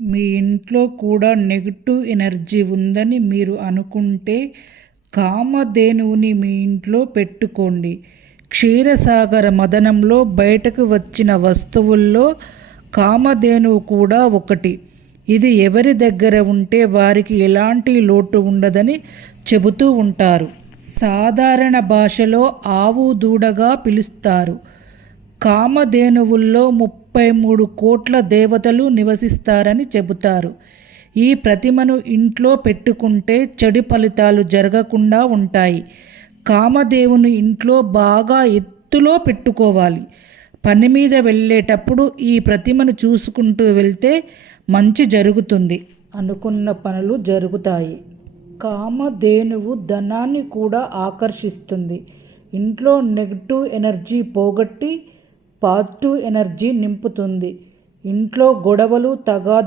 మీ ఇంట్లో కూడా negative energy ఉందని మీరు అనుకుంటే కామధేనువుని మీ ఇంట్లో పెట్టుకోండి. క్షీరసాగర మదనంలో బయటకు వచ్చిన వస్తువుల్లో కామధేనువు కూడా ఒకటి. ఇది ఎవరి దగ్గర ఉంటే వారికి ఎలాంటి లోటు ఉండదని చెబుతూ ఉంటారు. సాధారణ భాషలో ఆవు దూడగా పిలుస్తారు. కామధేనువుల్లో ముప్పై ముప్పై మూడు కోట్ల దేవతలు నివసిస్తారని చెబుతారు. ఈ ప్రతిమను ఇంట్లో పెట్టుకుంటే చెడు ఫలితాలు జరగకుండా ఉంటాయి. కామదేవుని ఇంట్లో బాగా ఎత్తులో పెట్టుకోవాలి. పని మీద వెళ్ళేటప్పుడు ఈ ప్రతిమను చూసుకుంటూ వెళ్తే మంచి జరుగుతుంది. అనుకున్న పనులు జరుగుతాయి. కామధేనువు ధనాన్ని కూడా ఆకర్షిస్తుంది. ఇంట్లో నెగిటివ్ ఎనర్జీ పోగొట్టి పాజిటివ్ ఎనర్జీ నింపుతుంది. ఇంట్లో గొడవలు తగాద